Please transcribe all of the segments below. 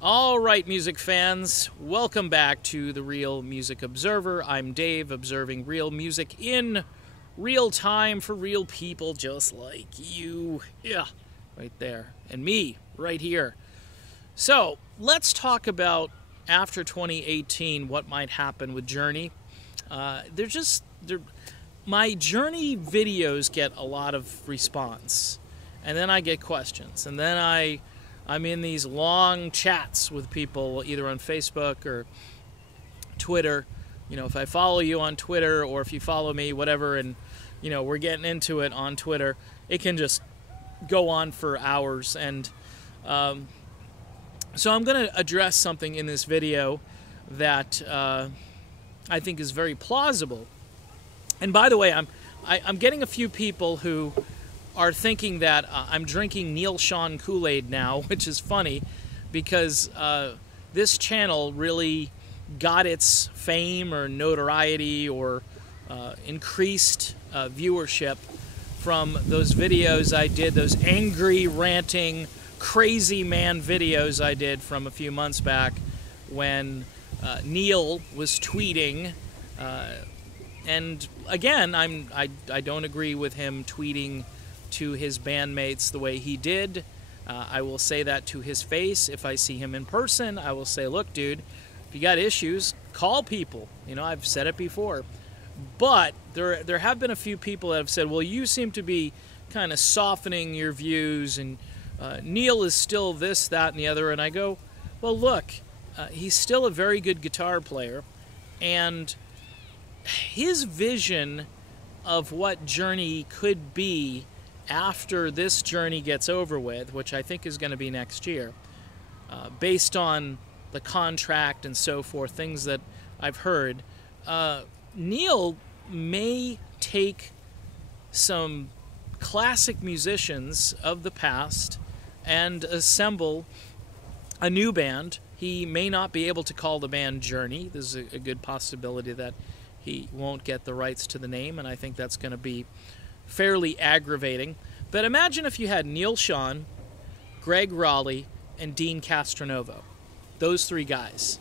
All right, music fans, welcome back to the Real Music Observer. I'm Dave, observing real music in real time for real people just like you. Yeah, right there. And me, right here. So, let's talk about, after 2018, what might happen with Journey. My Journey videos get a lot of response. And then I get questions. And then I'm in these long chats with people, either on Facebook or Twitter. You know, if I follow you on Twitter or if you follow me, whatever, and, you know, we're getting into it on Twitter, it can just go on for hours. And so I'm going to address something in this video that I think is very plausible. And by the way, I'm getting a few people who are thinking that I'm drinking Neal Sean Kool-Aid now, which is funny because this channel really got its fame or notoriety or increased viewership from those videos I did, those angry, ranting, crazy man videos I did from a few months back when Neal was tweeting. And again, I don't agree with him tweeting to his bandmates the way he did. I will say that to his face. If I see him in person, I will say, look, dude, if you got issues, call people. You know, I've said it before. But there have been a few people that have said, well, you seem to be kind of softening your views, and Neal is still this, that, and the other. And I go, well, look, he's still a very good guitar player, and his vision of what Journey could be after this journey gets over with, which I think is going to be next year, based on the contract and so forth, things that I've heard, Neal may take some classic musicians of the past and assemble a new band. He may not be able to call the band Journey. There's a good possibility that he won't get the rights to the name, and I think that's going to be fairly aggravating. But imagine if you had Neal Sean, Gregg Raleigh, and Deen Castronovo. Those three guys.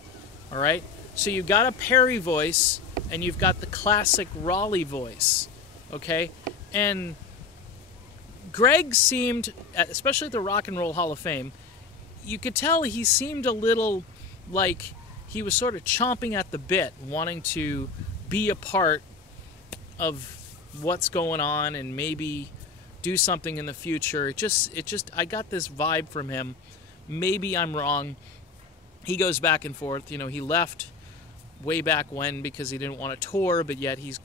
All right? So you've got a Perry voice, and you've got the classic Raleigh voice. Okay? And Gregg seemed, especially at the Rock and Roll Hall of Fame, you could tell he seemed a little like he was sort of chomping at the bit, wanting to be a part of what's going on and maybe do something in the future. I got this vibe from him. Maybe I'm wrong. He goes back and forth. You know, he left way back when because he didn't want to tour, but yet he's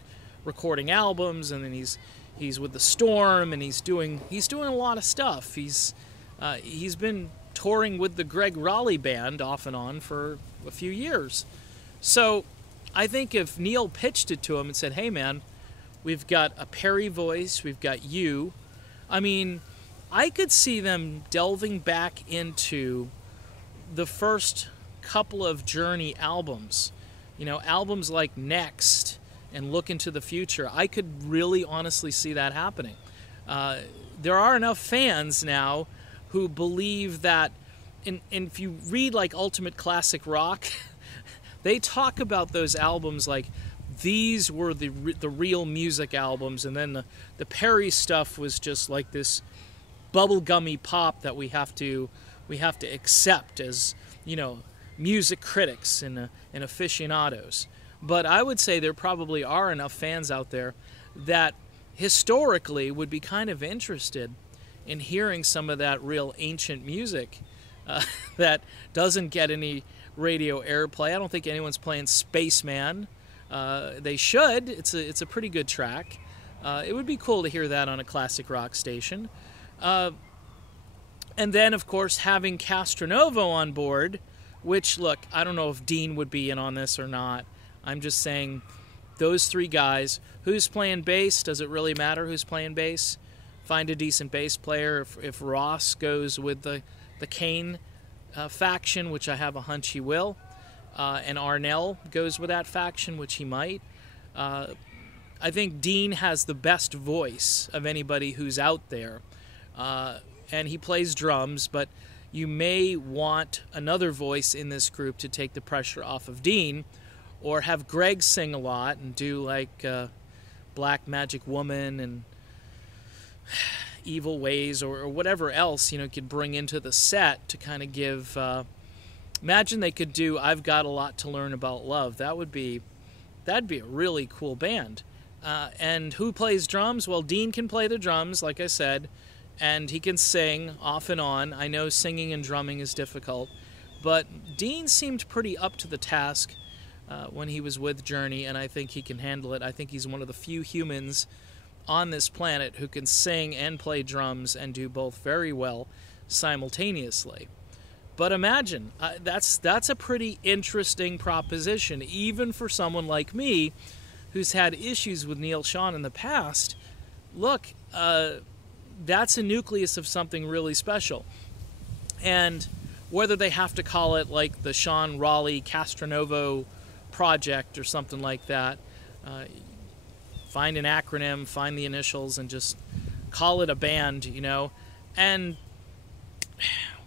recording albums, and then he's with the Storm, and he's doing a lot of stuff. He's been touring with the Gregg Raleigh band off and on for a few years. So I think if Neal pitched it to him and said, hey man, we've got a Perry voice, we've got you. I mean, I could see them delving back into the first couple of Journey albums. You know, albums like Next and Look Into the Future. I could really honestly see that happening. There are enough fans now who believe that, and if you read like Ultimate Classic Rock, they talk about those albums like these were the real music albums, and then the Perry stuff was just like this bubblegummy pop that we have to accept as, you know, music critics and aficionados. But I would say there probably are enough fans out there that historically would be kind of interested in hearing some of that real ancient music that doesn't get any radio airplay. I don't think anyone's playing Spaceman. They should. It's a pretty good track. It would be cool to hear that on a classic rock station. And then, of course, having Castronovo on board, which, look, I don't know if Deen would be in on this or not. I'm just saying those three guys. Who's playing bass? Does it really matter who's playing bass? Find a decent bass player. If Ross goes with the Kane faction, which I have a hunch he will, and Arnell goes with that faction, which he might, I think Deen has the best voice of anybody who's out there. And he plays drums, but you may want another voice in this group to take the pressure off of Deen, or have Gregg sing a lot and do like Black Magic Woman and Evil Ways, or whatever else, you know, could bring into the set to kind of give... imagine they could do I've Got a Lot to Learn About Love. That'd be a really cool band. And who plays drums? Well, Deen can play the drums, like I said, and he can sing off and on. I know singing and drumming is difficult, but Deen seemed pretty up to the task when he was with Journey, and I think he can handle it. I think he's one of the few humans on this planet who can sing and play drums and do both very well simultaneously. But imagine, that's a pretty interesting proposition, even for someone like me who's had issues with Neal Schon in the past. Look, that's a nucleus of something really special. And whether they have to call it like the Sean Raleigh Castronovo project or something like that, find an acronym, find the initials, and just call it a band, you know, and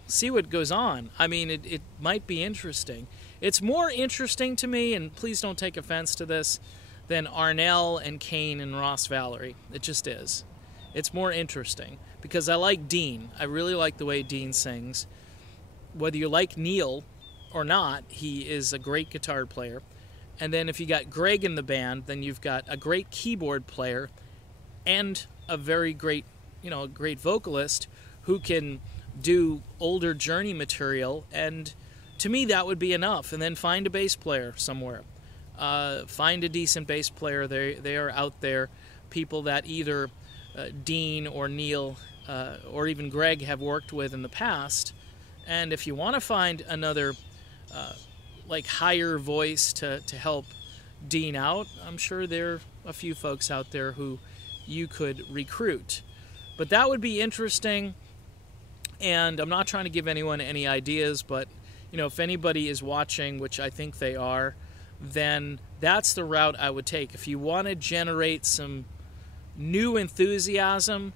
see what goes on. I mean, it might be interesting. It's more interesting to me, and please don't take offense to this, than Arnell and Kane and Ross Valerie. It just is. It's more interesting because I like Deen. I really like the way Deen sings. Whether you like Neal or not, he is a great guitar player. And then if you got Gregg in the band, then you've got a great keyboard player and a very great, you know, a great vocalist who can do older Journey material. And to me, that would be enough. And then find a bass player somewhere. Find a decent bass player. They are out there. People that either Deen or Neal or even Gregg have worked with in the past. And if you want to find another like higher voice to help Deen out, I'm sure there are a few folks out there who you could recruit. But that would be interesting, and I'm not trying to give anyone any ideas, but you know, if anybody is watching, which I think they are, then that's the route I would take. If you want to generate some new enthusiasm,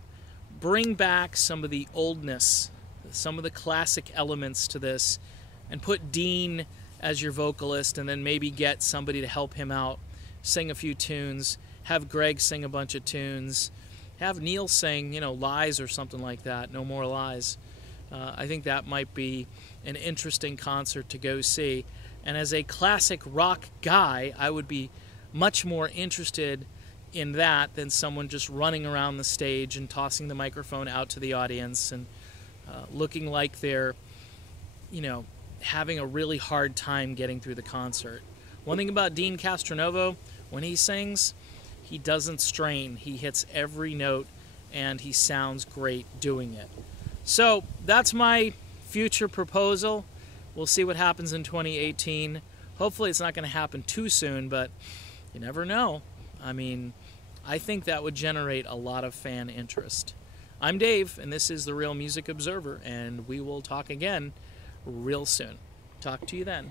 bring back some of the oldness, some of the classic elements to this, and put Deen as your vocalist, and then maybe get somebody to help him out, sing a few tunes, have Gregg sing a bunch of tunes, have Neal sing, you know, Lies or something like that, No More Lies. I think that might be an interesting concert to go see. And as a classic rock guy, I would be much more interested in that than someone just running around the stage and tossing the microphone out to the audience and looking like they're, you know, having a really hard time getting through the concert. One thing about Deen Castronovo, when he sings, he doesn't strain. He hits every note, and he sounds great doing it. So that's my future proposal. We'll see what happens in 2018. Hopefully it's not going to happen too soon, but you never know. I mean, I think that would generate a lot of fan interest. I'm Dave, and this is The Real Music Observer, and we will talk again real soon. Talk to you then.